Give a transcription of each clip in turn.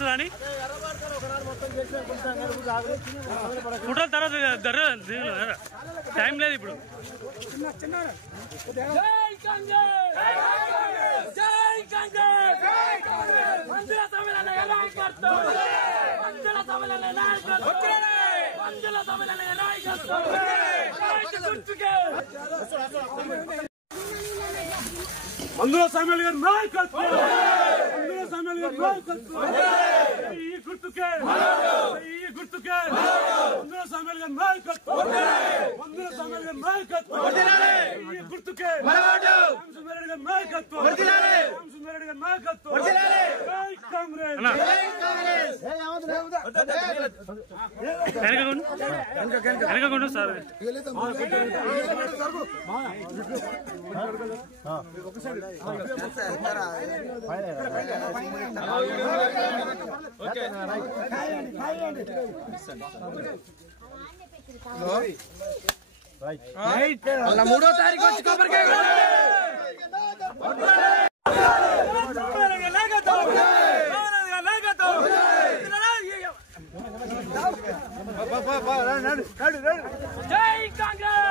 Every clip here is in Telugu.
వస్తుందని కుట్రల తర్వాత టైం లేదు ఇప్పుడు. అందులో సమయాలు గారు నాయకత్వం, అందులో సమయాలు గారు నాయకత్వం, ఈ గుర్తుకే ఈ గుర్తుకే అందులో సమయాలు గారు నాయకత్వం, అందులో సమయాలు గారు నాయకత్వం, ఈ గుర్తుకే రామసుందరెడ్డి గారి నాయకత్వం, రామసుందరెడ్డి గారి నాయకత్వం. జై కాంగ్రెస్, వెనకకుండా సార్ మూడో తారీఖు వచ్చి కొబ్బరికాయ జై కాంగ్రెస్.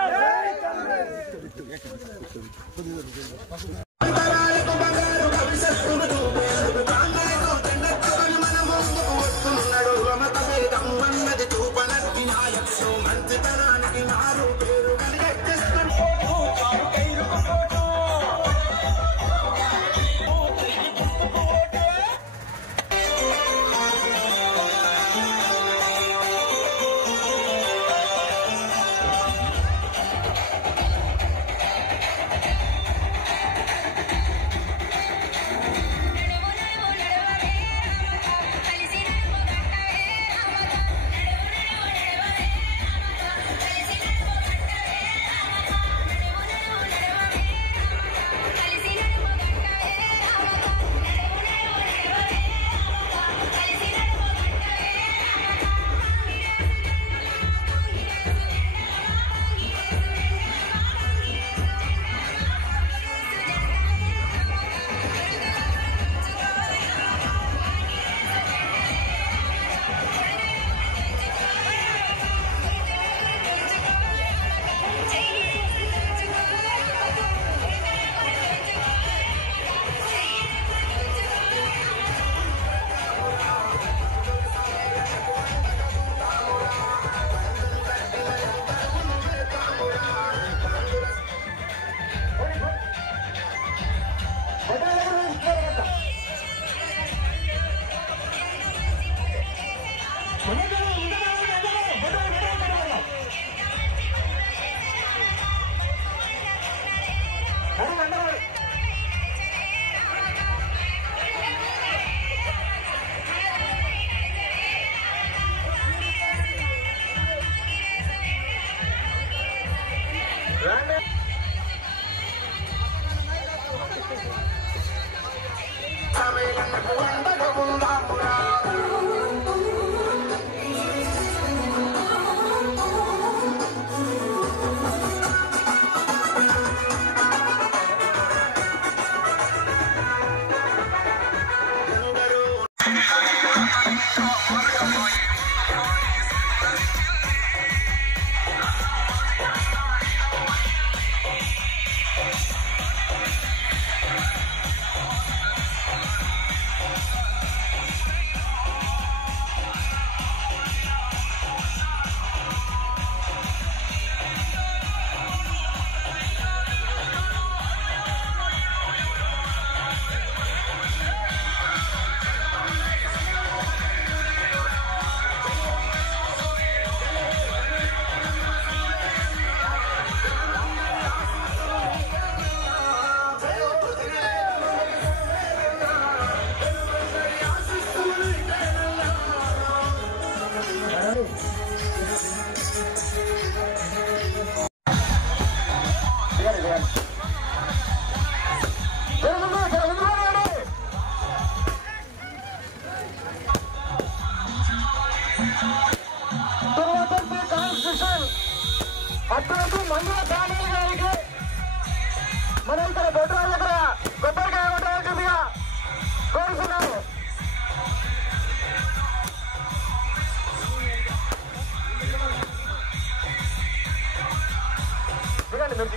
రాష్ట్ర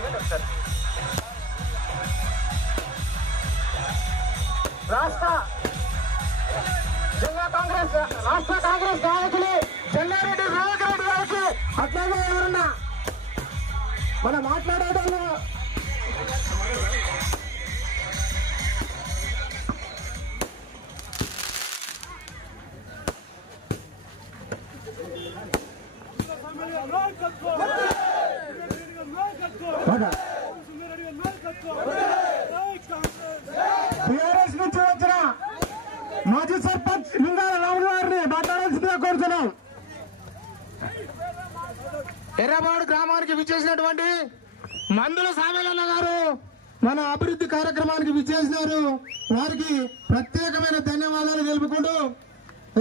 కాంగ్రెస్ నాయకులు చెన్నారెడ్డి రేవంత్ రెడ్డి గారికి అట్లాగే ఎవరన్నా మనం మాట్లాడేటప్పుడు టీఆర్ఎస్ నుంచి వచ్చిన మాజీ సర్పంచ్ లింగాల రాములు గారిని మాట్లాడాల్సిందిగా కోరుతున్నాం. ఎర్రబాడు గ్రామానికి విచ్చేసినటువంటి మందుల సామేలన్న గారు మన అభివృద్ధి కార్యక్రమానికి విచ్చేసినారు. వారికి ప్రత్యేకమైన ధన్యవాదాలు తెలుపుకుంటూ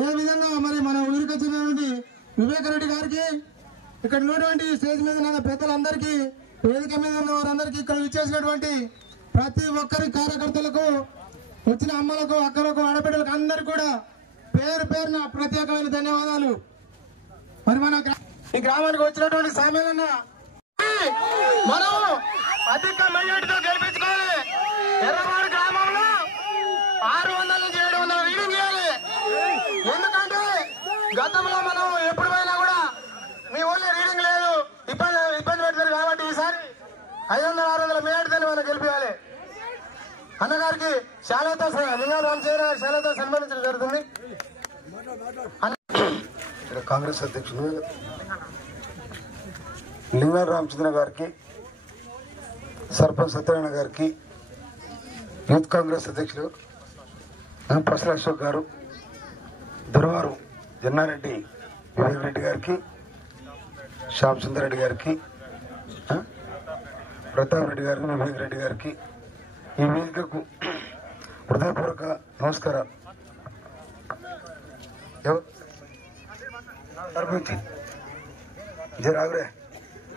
ఏ విధంగా మరి మన ఊరికి వచ్చినటువంటి వివేక్ రెడ్డి గారికి, ఇక్కడ ఉన్నటువంటి స్టేజ్ మీద ఉన్న పెద్దలందరికీ, వేదిక మీద ఉన్న వారందరికీ, ఇక్కడ విచ్చేసినటువంటి ప్రతి ఒక్కరి కార్యకర్తలకు, వచ్చిన అమ్మలకు, అక్కలకు, ఆడబిడ్డలకు అందరికీ కూడా పేరు పేరున ప్రత్యేకమైన ధన్యవాదాలు. మరి మన ఈ గ్రామానికి వచ్చినటువంటి సామేలన్న మనం అధిక మెజార్టీతో గెలిపించుకోవాలి. ఎర్రబాడు గ్రామంలో 600 నుంచి 700 రీడింగ్ చేయాలి. ఎందుకంటే గతంలో మనం ఎప్పుడు పోయినా కూడా మీ ఊళ్ళో రీడింగ్ లేదు, ఇబ్బంది పెడతారు. కాబట్టి ఈసారి 500-600 మెజార్టీతో మనం గెలిపించాలి. అన్నగారికి శాలతో లింగాల రామచంద్ర శాలతో సన్మానించడం జరుగుతుంది. కాంగ్రెస్ అధ్యక్షులు లింగాల రామచంద్ర గారికి, సర్పంచ్ సత్యనారాయణ గారికి, యూత్ కాంగ్రెస్ అధ్యక్షులు పసల అశోక్ గారు, దుర్వారు జన్నారెడ్డి వివేక్ రెడ్డి గారికి, శ్యామ్ సుందర్ రెడ్డి గారికి, ప్రతాప్ రెడ్డి గారికి, వివేక్ రెడ్డి గారికి ఈ వేదికకు హృదయపూర్వక నమస్కారాలు. జరాగ్రే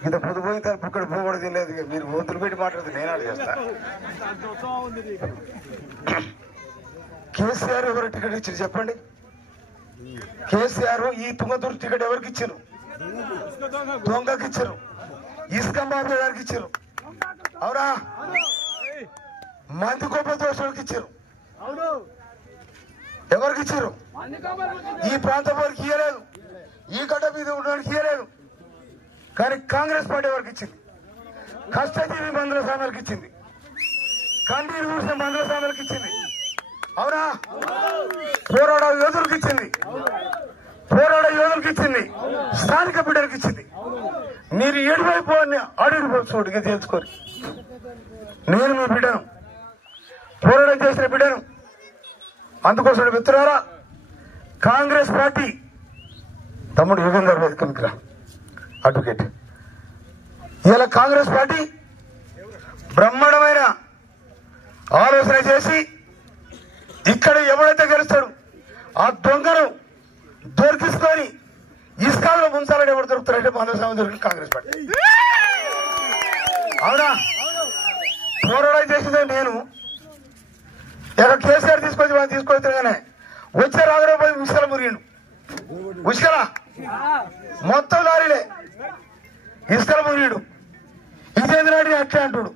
ఇంత పొద్దుపోయిన తరపు ఇక్కడ పోకూడదు తినలేదు. మీరు ఓతులు పెట్టి మాట్లాడితే నేను అలా చేస్తా. కేసీఆర్ ఎవరు టికెట్ ఇచ్చారు చెప్పండి? కేసీఆర్ ఈ తుంగతుర్తి టికెట్ ఎవరికి ఇచ్చారు? దొంగకి ఇచ్చారు. ఇస్కం బాబు గారికి ఇచ్చారు. అవునా? మంది గొప్ప దోషులకి ఇచ్చారు. ఎవరికి ఇచ్చారు? ఈ ప్రాంతం వారికి ఇయ్యలేదు, ఈ గడ్డ మీద ఉండడానికి ఇయ్యలేదు. కానీ కాంగ్రెస్ పార్టీ ఎవరికి ఇచ్చింది? కష్టజీవి మందుల స్వామికి ఇచ్చింది, కండీరు చూసిన మందుల స్వామికి ఇచ్చింది. అవునా? పోరాడ యోధులకు ఇచ్చింది, స్థానిక బిడ్డలకు ఇచ్చింది. మీరు ఏడువైపు అడుగుపోయి చూడుగా తెలుసుకొని, నేను మీ బిడ్డను, పోరాటం చేసిన బిడ్డను. అందుకోసం మిత్రులారా, కాంగ్రెస్ పార్టీ తమ్ముడు యుగంధర్ వేదికకి రా అడ్వకేట్. ఇలా కాంగ్రెస్ పార్టీ బ్రహ్మాండమైన ఆలోచన చేసి ఇక్కడ ఎవరైతే గెలుస్తాడు ఆ దొంగను దొరికిసుకొని ఇస్కాలో ముంచాలని ఎవరు దొరుకుతారంటే మందస్వామి దొరికి కాంగ్రెస్ పార్టీ. అవునా? పోరాటం చేసిందే నేను. ఇక కేసీఆర్ తీసుకొచ్చిగానే వచ్చే రాగడే పోయి ఉసుకల మురిగిండు. ఉసుకల మొత్తం దారిలే ఇసుకల మురిగిడు. ఇదేంద్రాడి అట్లే అంటుడు.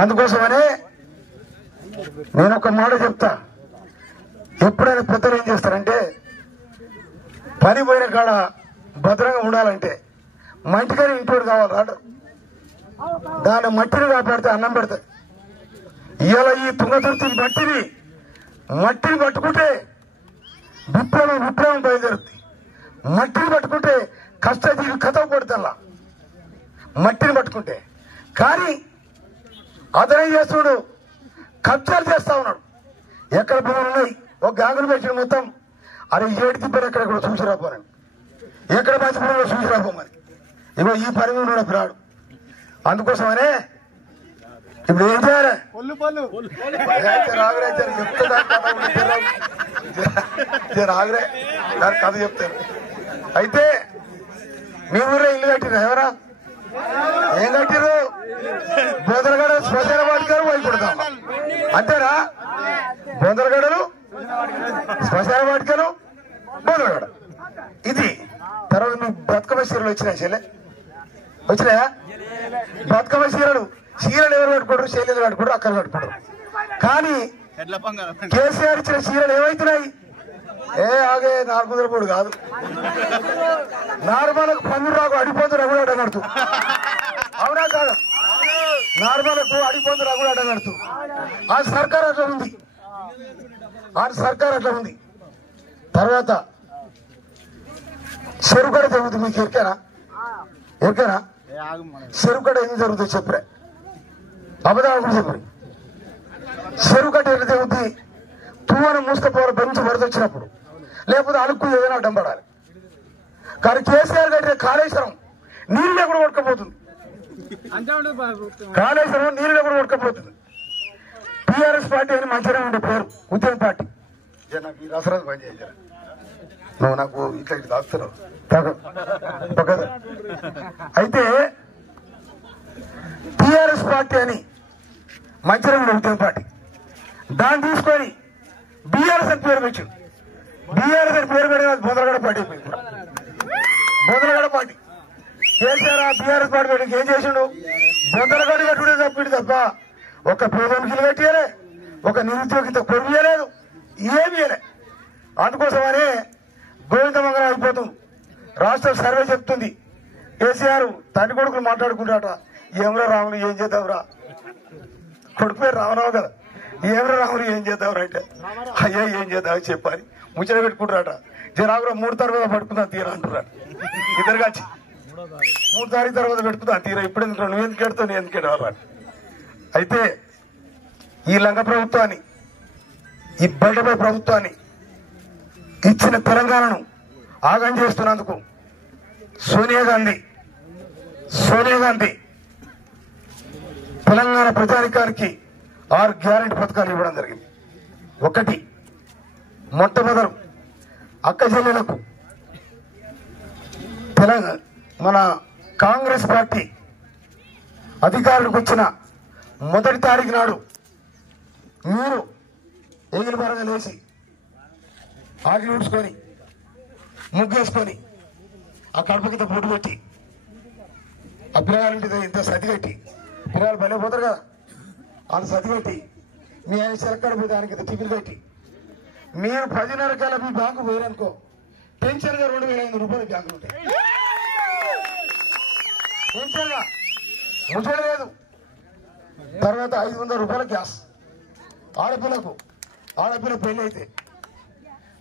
అందుకోసమనే నేను ఒక మాట చెప్తా. ఎప్పుడైనా పెద్దలు ఏం చేస్తారంటే, పని పోయిన కాడ భద్రంగా ఉండాలంటే మంటికని ఇంటోడు కావాలి రాడు. దాని మట్టిని కాపాడితే అన్నం పెడతాయి. ఇవాళ ఈ తుంగతుర్తి మట్టిని పట్టుకుంటే విప్లవం బయలుదేరుతుంది. మట్టిని పట్టుకుంటే కష్టజీవి కథ కొడతల్లా మట్టిని పట్టుకుంటే. కానీ అతనే చేస్తున్నాడు, కబ్జాలు చేస్తా ఉన్నాడు. ఎక్కడ భూములు ఉన్నాయి ఒక గ్యాంగులు పెట్టిన మొత్తం. అరే ఏడు తిప్పని ఎక్కడ చూసి రాపోనండి, ఎక్కడ మంచి భూములు చూసి రాపోమని. ఇగో ఈ పని ఉన్నాడు రాడు. అందుకోసమనే ఇప్పుడు ఏం చేయాలి? రాగరైతే చెప్తా రాగరే దాని కథ చెప్తాను. అయితే మీ ఊళ్ళో ఇల్లు కట్టిరా? ఎవరా? ఏం కట్టిరు? బోదరగడ శ్మశాన వాటికలు వైపుడతాం అంతేనా? బోదరగడలు శ్మశాన వాటికలు బోదరగడ ఇది. తర్వాత మీ బతుకమ్మ చీరలు వచ్చినాయి చెల్లె? వచ్చినాయా? బతుకమ్మ చీరలు ఎవరు కట్టుకోరు, శైలిలు కట్టుకోరు, అక్కలు కట్టుకోరు. కానీ కేసీఆర్ ఇచ్చిన చీరలు ఏమవుతున్నాయి? ఆగే నార్మల్ కాదు, నార్మల్కు పందురాకు అడిపోతు రగుడు అడగడుతూ. అవునా కాదు? నార్మల్కు అడిపోతు రగుడు అడగడుతూ. ఆ సర్కార్ అట్లా ఉంది, ఆ సర్కార్ అట్లా ఉంది. తర్వాత చెరుకడ జరుగుతుంది. మీకు ఎరికేనా? చెరుకడ ఎందుకు జరుగుతుంది చెప్పురే, అబద్ధాలు కూడా చెప్పు. చెరుకట ఎందుకు జరుగుతుంది? తువ్వను మూసుకపోవాలి బెంచ్ వరద వచ్చినప్పుడు, లేకపోతే అలుక్కు ఏదైనా అడ్డం పడాలి. కానీ కేసీఆర్ కట్టిన కాళేశ్వరం నీళ్ళే కూడా కొట్టుకపోతుంది, కాళేశ్వరం నీళ్ళే కూడా కొట్టుకపోతుంది. టీఆర్ఎస్ పార్టీ అని మంచిగా ఉండే పేరు, ఉద్యమ పార్టీ. నాకు ఈ రసరాజు పని చేశారు, నువ్వు నాకు ఇట్లా ఇట్లా దాస్తున్నావు కదా. అయితే టీఆర్ఎస్ పార్టీ అని మంచిగా ఉండే ఉద్యమ పార్టీ, దాన్ని తీసుకొని బీఆర్ఎస్ అని పేరు పెట్టాడు. బీఆర్ఎస్ అని పేరు పెట్టిన బొందలగడ పార్టీ అయిపోయింది. బొందలగడ పార్టీ కేసీఆర్ ఆ బీఆర్ఎస్ పార్టీ పెట్టి ఏం చేసిండు? బొందలగడ కట్టుడే తప్పిండు తప్ప ఒక పేదోనికి కట్టియలే, ఒక నిరుద్యోగిత కొనియలేదు, ఏమి ఇయలే. అందుకోసమనే గోవిందమంగళం అయిపోతుంది. రాష్ట్ర సర్వే చెప్తుంది, కేసీఆర్ తండ్రి కొడుకులు మాట్లాడుకుంటాట, ఏమరా రాములు ఏం చేద్దాంరా, కొడుకు పేరు రామరావు కదా, ఏమరా రాములు ఏం చేద్దాంరా అంటే, అయ్యా ఏం చేద్దాం చెప్పాలి ముచ్చట పెట్టుకుంటారట. జనాగ్రహ 3 తర్వాత పట్టుకుందాం తీరా అంటున్నాడు. ఇద్దరు కలిసి 3 తారీఖు తర్వాత పెట్టుకుందాం తీరా. ఇప్పుడు ఎందుకు నువ్వు ఎందుకు ఎడతావు, నేను ఎందుకు ఎడవాలి? అయితే ఈ లంగ ప్రభుత్వాన్ని, ఈ బయటపై ప్రభుత్వాన్ని ఇచ్చిన తెలంగాణను ఆగం చేస్తున్నందుకు సోనియా గాంధీ తెలంగాణ ప్రజానికానికి 6 గ్యారెంటీ పథకాలు ఇవ్వడం జరిగింది. 1, మొట్టమొదలు అక్క చెల్లెలకు తెలంగాణ మన కాంగ్రెస్ పార్టీ అధికారులకు వచ్చిన మొదటి తారీఖు నాడు మీరు ఎగిరి పరంగా లేచి ఆగి ఊడ్చుకొని ముగ్గేసుకొని ఆ కడపకింత బొట్టు పెట్టి ఆ పిల్లగారింటి ఇంత సతి కట్టి, పిల్లలు బలే పోతారు కదా, వాళ్ళు సతి కట్టి మీ ఆయన సెలక్కడ పోయి దానికి టిఫిన్ పెట్టి మీరు 10:30 కల్లా మీ బ్యాంకు పోయారనుకో, పెన్షన్ గా 2,500 రూపాయలు బ్యాంకులు ఉంటాయి. పెన్షన్ గా ముచ్చట లేదు. తర్వాత 500 రూపాయల గ్యాస్. ఆడపిల్ల పెళ్లి అయితే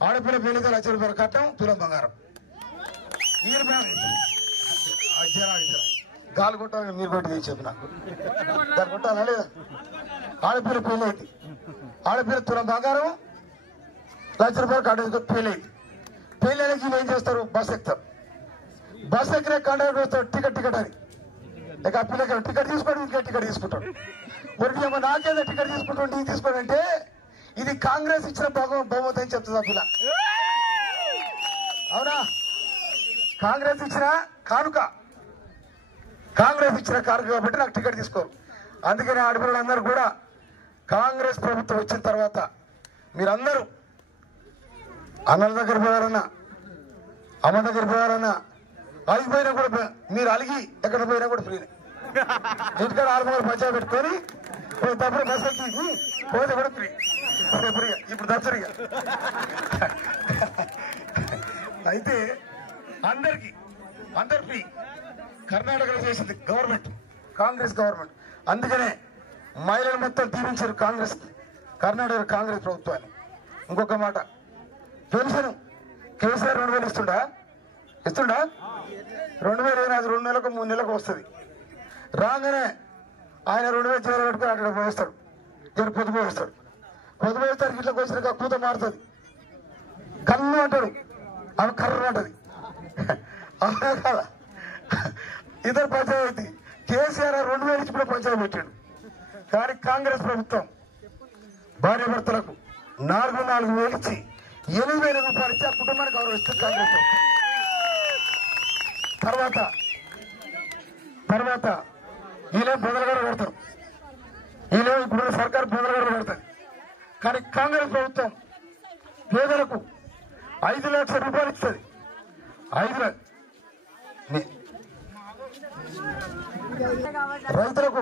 1,00,000 రూపాయలు కట్టం, తులం బంగారం. గాలి కొట్టాలి, మీరు కొట్టి చెప్పు నాకు, దాన్ని కొట్టాలా లేదా? ఆడపిల్ల పెళ్లి అయితే ఆడపిల్ల తులం బంగారం, 1,00,000 రూపాయలు కట్ట పెళ్లి అయితే. పెళ్ళికి ఏం చేస్తారు? బస్ ఎక్కుతారు. బస్ ఎక్కిన కండక్టర్ వస్తాడు టికెట్ అని. ఇక ఆ పిల్లకి టికెట్ తీసుకోండి, ఇంకే టికెట్ తీసుకుంటాడు. మరి ఏమో నాకేదో టికెట్ తీసుకుంటాడు, నీకు తీసుకోండి అంటే ఇది కాంగ్రెస్ ఇచ్చిన బహుమతి అని చెప్తుంది ఆ పిల్ల. అవునా? కాంగ్రెస్ ఇచ్చిన కానుక కాబట్టి నాకు టికెట్ తీసుకోరు. అందుకని ఆడపిల్లలందరూ కూడా కాంగ్రెస్ ప్రభుత్వం వచ్చిన తర్వాత మీరందరూ అన్నల దగ్గర పోయారన్నా, అమ్మ దగ్గర పోయారన్నా, అలిగిపోయినా కూడా మీరు అలిగి ఎక్కడ పోయినా కూడా ఫ్రీ. ఇంటికాడ 6 పంచాయతీ పెట్టుకొని తప్పుడు బస్ ఎక్కి పోతే కూడా ఫ్రీ. ఇప్పుడు దసరిగా అయితే అందరు ఫ్రీ. కర్ణాటకలో చేసింది గవర్నమెంట్, కాంగ్రెస్ గవర్నమెంట్. అందుకనే మహిళలు మొత్తం దీవించారు కర్ణాటక కాంగ్రెస్ ప్రభుత్వాన్ని. ఇంకొక మాట, పెన్షన్ కేసీఆర్ 2,000 ఇస్తుండా? 2,000 అది 2 నెలలకు 3 నెలలకు వస్తుంది. రాగానే ఆయన 2,000 చీర పెట్టుకుని అక్కడ పోయిస్తాడు, పొద్దు పోయిస్తాడు. ఇట్లా వచ్చినాక కూత మారుతుంది, కన్ను అంటాడు, ఆమె కర్ర అంటది. అవునా కదా? ఇద్దరు పంచాయతీ. కేసీఆర్ 2,000 ఇచ్చి కూడా పంచాయతీ పెట్టాడు. కానీ కాంగ్రెస్ ప్రభుత్వం భార్య భర్తలకు 4,000 ఇచ్చి 8,000 రూపాయలు ఇచ్చి ఆ కుటుంబానికి గౌరవిస్తుంది కాంగ్రెస్ ప్రభుత్వం. తర్వాత వీళ్ళే బొదలగడ పెడతారు, వీళ్ళే ఇప్పుడు సర్కారు బొదలగడ పెడతారు. కానీ కాంగ్రెస్ ప్రభుత్వం పేదలకు 5 లక్షల రూపాయలు ఇస్తుంది. రైతులకు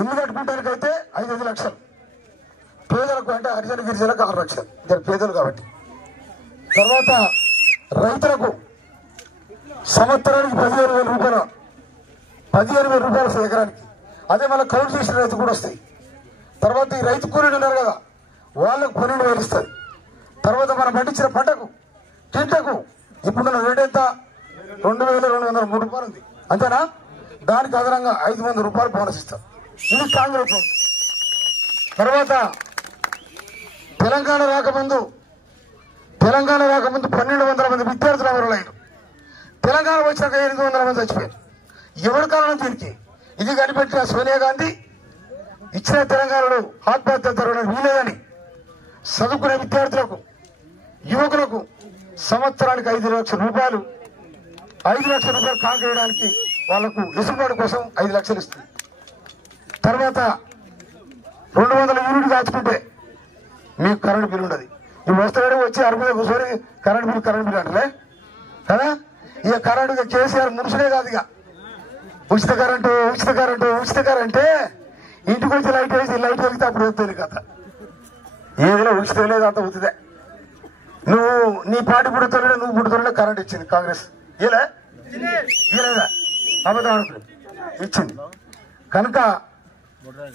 ఇల్లు కట్టుకుంటానికైతే 5 లక్షలు, పేదలకు అంటే హరిజన గిరిజలకు 6 లక్షలు, ఇద్దరు పేదలు కాబట్టి. తర్వాత రైతులకు సంవత్సరానికి 15,000 రూపాయలు, 15,000 రూపాయలు ఎకరానికి. అదే మళ్ళీ కౌలు చేసిన రైతు కూడా వస్తాయి. తర్వాత ఈ రైతు కూలీలు ఉన్నారు కదా, వాళ్ళకు 12,000 ఇస్తుంది. తర్వాత మనం పండించిన పంటకు కింటకు ఇప్పుడున్న రేట్ ఎంత? 2,203 రూపాయలు ఉంది, అంతేనా? దానికి అదనంగా 500 రూపాయలు బోనస్ ఇస్తాం. ఇది కాంగ్రెస్. తర్వాత తెలంగాణ రాకముందు 1,200 మంది విద్యార్థులు అమరులైన, తెలంగాణ వచ్చాక 800 మంది చచ్చిపోయారు. ఎవరి కారణం దీనికి? ఇది కనిపెట్టిన సోనియా గాంధీ ఇచ్చిన తెలంగాణలో ఆత్మహత్య జరగడం వీలేదని చదువుకునే విద్యార్థులకు, యువకులకు సంవత్సరానికి 5 లక్షల రూపాయలు కాంగ్రెస్ చేయడానికి వాళ్లకు వెసులుబాటు కోసం 5 లక్షలు ఇస్తుంది. తర్వాత 200 యూనిట్లు దాచుకుంటే మీకు కరెంటు బిల్లు ఉండదు. ఈ వస్తాడు వచ్చి అరుపుగా కూర్చొని కరెంటు బిల్లు అంటలే కదా. ఇక కరెంటు కేసీఆర్ మునుసులే కాదు, ఇక ఉచిత కరెంటే ఇంటికి వచ్చి లైట్ వెలిగితే అప్పుడు వస్తుంది కదా. ఏదిలో ఉచితం లేదు, అంత ఉచితే. నువ్వు నీ పార్టీ పుడుతున్నా, నువ్వు పుడుతున్నా కరెంట్ ఇచ్చింది కాంగ్రెస్. ఇయలేదా? అబద్ధం ఇచ్చింది. కనుక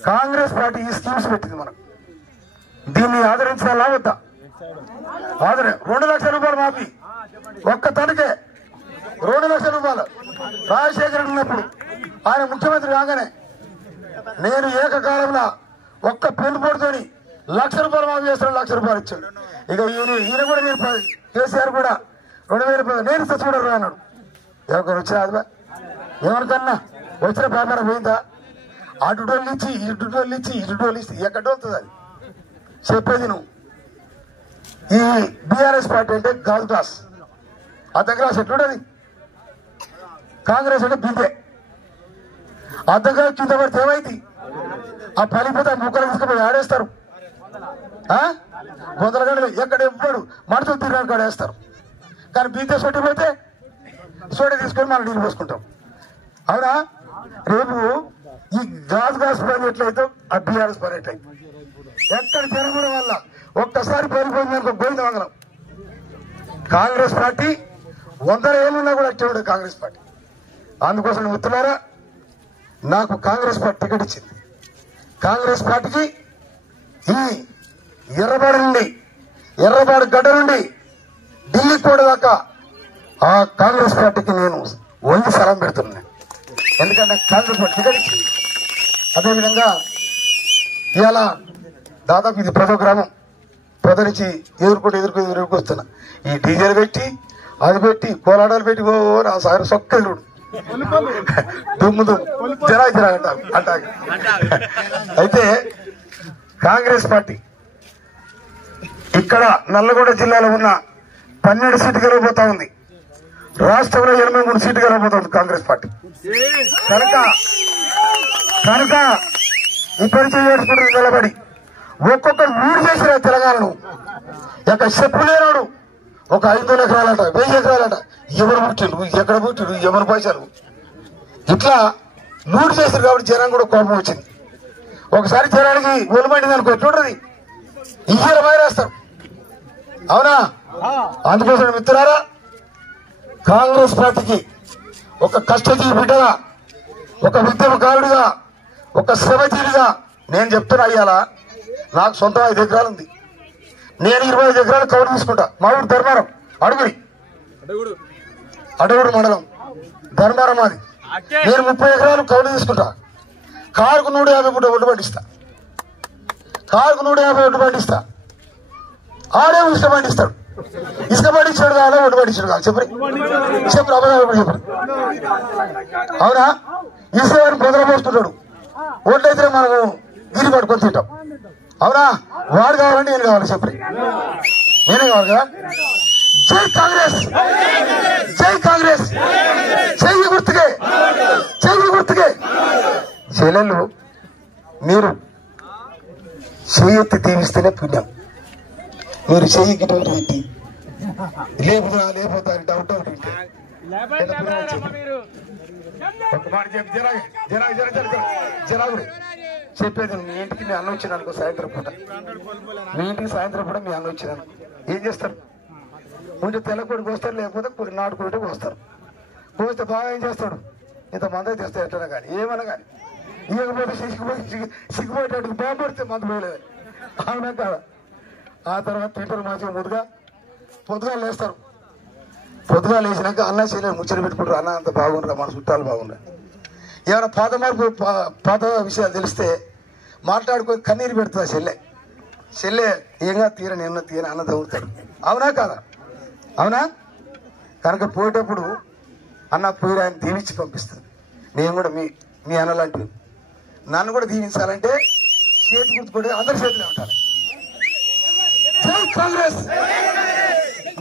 కాంగ్రెస్ పార్టీ ఈ స్కీమ్స్ పెట్టింది. మనం దీన్ని ఆదరించాలా వద్దా? 2 లక్షల రూపాయలు మాఫీ, ఒక్క తనకే 2 లక్షల రూపాయలు. రాజశేఖర్ ఉన్నప్పుడు ఆయన ముఖ్యమంత్రి కాగానే నేను ఏకకాలంలో ఒక్క పెళ్లి పొడితోని 1,00,000 రూపాయలు మాఫీ చేస్తాను, 1,00,000 రూపాయలు ఇచ్చాడు. ఇక ఈయన కూడా నేను కేసీఆర్ కూడా 2,000 రూపాయలు నేను ఇస్తా చూడరు అన్నాడు. ఎవరికైనా వచ్చినా అది ఎవరికన్నా వచ్చిన వ్యాపారం పోయిందా? అటుటోళ్ళు ఇచ్చి ఎక్కడ వెళ్తుంది అది చెప్పేది. నువ్వు ఈ బీఆర్ఎస్ పార్టీ అంటే గాజు గ్లాస్, అర్ధ గ్లాస్ ఎట్లుంటది? కాంగ్రెస్ అంటే బిందె. అర్ధ గ్లాస్ కింద పడితే ఏమైంది? ఆ పలిపోతే ముక్కలు తీసుకుపోయి ఆడేస్తారు. వందల గంటలు ఎక్కడ ఎప్పుడు మనుషులు తిరగని కాడ వేస్తారు. కానీ బిందె సొట్టిపోతే సోడ తీసుకొని మనం నీళ్ళు పోసుకుంటాం. అవునా? రేపు ఈ గాజు గ్లాస్ పని ఎట్లయితే ఆ బీఆర్ఎస్ పని ఎట్లయితే ఎక్కడ జరగడం వల్ల ఒక్కసారి పడిపోయింది అనుకో గోవింద మంగళం. కాంగ్రెస్ పార్టీ 100 ఏళ్ళున్నా కూడా అట్టే ఉండదు కాంగ్రెస్ పార్టీ. అందుకోసం మిత్రులారా, నాకు కాంగ్రెస్ పార్టీ టికెట్ ఇచ్చింది. కాంగ్రెస్ పార్టీకి ఈ ఎర్రబాడు గడ్డ నుండి ఢిల్లీ కూడా దాకా ఆ కాంగ్రెస్ పార్టీకి నేను వంగి సలాం పెడుతున్నాను. ఎందుకంటే కాంగ్రెస్ పార్టీ టికెట్ ఇచ్చింది. అదేవిధంగా ఇవాళ దాదాపు ఇది 10వ గ్రామం, 10 నుంచి ఎదుర్కొంటూ వస్తున్నా. ఈ డీజేలు పెట్టి అది పెట్టి కోలాడాలు పెట్టి నా సార్ సొక్కడు దుమ్ము జరా అంటా. అయితే కాంగ్రెస్ పార్టీ ఇక్కడ నల్లగొండ జిల్లాలో ఉన్న 12 సీట్లు గెలవబోతా ఉంది. రాష్ట్రంలో 83 సీట్లు గెలవబోతుంది కాంగ్రెస్ పార్టీ. కనుక ఇప్పటి చేసుకుంటుంది నిలబడి ఒక్కొక్కరు ఊరు చేసిన తెలంగాణను. ఇక చెప్పు లేనాడు ఒక 500 ఎకరాలట, 1000 ఎకరాలట. ఎవరు పుట్టిండు, ఎక్కడ పుట్టిండు, ఎవరు పైసలు, ఇట్లా లూటు చేశారు. కాబట్టి జనం కూడా కోపం వచ్చింది. ఒకసారి జనానికి ఒలుమండింది అనుకో ఎట్లుంటది, ఇయ్యల మారేస్తారు. అవునా? అందుకోసం మిత్రులారా, కాంగ్రెస్ పార్టీకి ఒక కష్టజీవి బిడ్డగా, ఒక ఉద్యమకారుడిగా, ఒక శ్రమజీవిగా నేను చెప్తున్నా. అయ్యాలా నాకు సొంత 5 ఎకరాలు ఉంది. నేను 25 ఎకరాలు కవర్ తీసుకుంటా. మా ఊరు ధర్మారం, అడుగుడు మండలం ధర్మారం అది. నేను 30 ఎకరాలు కవర్ తీసుకుంటా. కారుకు 150 ఒడ్డు పండిస్తా. ఆడే ఇసుక పండిస్తాడు. ఇసుక పండించాడు కాదా, ఒడ్డు పండించాడు కాదు చెప్పు అబద్ధాలు చెప్పు. అవునా? ఇసుక వాడిని పొదల పోస్తుంటాడు, ఒడ్డు అయితే మనము గిరి పట్టుకొని తింటాం. అవునా? వాడు కావాలంటే నేను కావాలి చెప్పు, నేనే కావాలి కదా. జై కాంగ్రెస్, జై కాంగ్రెస్, చెయ్యి గుర్తుకే, చెల్లెళ్ళు మీరు చెయ్యెత్తి దీవిస్తేనే పుణ్యం. మీరు చెయ్యి గిటువంటి పెట్టి లేకపోతే డౌట్ ఒక మాట చెప్పి జరాగుడు చెప్పేది మీ ఇంటికి మీ అన్న వచ్చిన అనుకో సాయంత్రం పూట మీ ఇంటికి సాయంత్రం పూట మీ అన్న వచ్చిన ఏం చేస్తారు కొంచెం తెల్లకొడి కోస్తారు లేకపోతే కొన్ని నాటుకుంటే కోస్తారు కోస్తే బాగా ఏం చేస్తాడు ఇంతమంది తెస్తాడు ఎట్లా కానీ ఏమన్నా కానీ ఇవ్వకపోతే సిగ్గుపోయేటట్టుకు బాగుపడితే మందు పోయలేదు అవునా కాదా ఆ తర్వాత తింటారు మంచిగా పొద్దుగా లేస్తారు పొద్దుగా లేచినాక అన్న చెల్లెలు ముచ్చట పెట్టుకుంటారు అన్న అంత బాగుండ్రా మన చుట్టాలు బాగుండ్రా ఏమైనా పాత విషయాలు తెలిస్తే మాట్లాడుకొని కన్నీరు పెడుతుంది చెల్లె ఏంగా తీరని ఎన్న తీరని అన్న తగ్గుతాడు అవునా కాదా అవునా కనుక పోయేటప్పుడు అన్న పోయి ఆయన దీవించి పంపిస్తుంది నేను కూడా మీ అన్న లాంటివి నన్ను కూడా దీవించాలంటే చేతి గుర్తుపడి అందరి చేతిలో ఉంటాను జై కాంగ్రెస్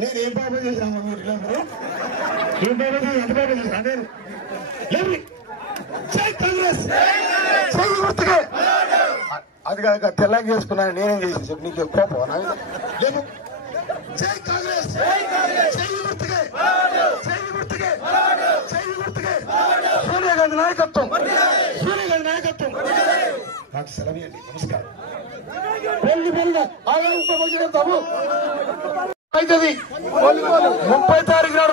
నేనేం పాపం చేశాను ఏం పాపం ఎంత పాపం చేశాను జై కాంగ్రెస్ జై గుర్తుకే అది కాక తెల్లగా చేసుకున్నాను నేనేం చేసి చెప్పి నీకు కోపం లేదు జై కాంగ్రెస్ జై గుర్తుకే జై గుర్తుకే జై గుర్తుకే సోనియా గాంధీ నాయకత్వం సోనియా గాంధీ నాయకత్వం నాకు సెలవు నమస్కారం అవుతుంది 30 తారీఖు నాడు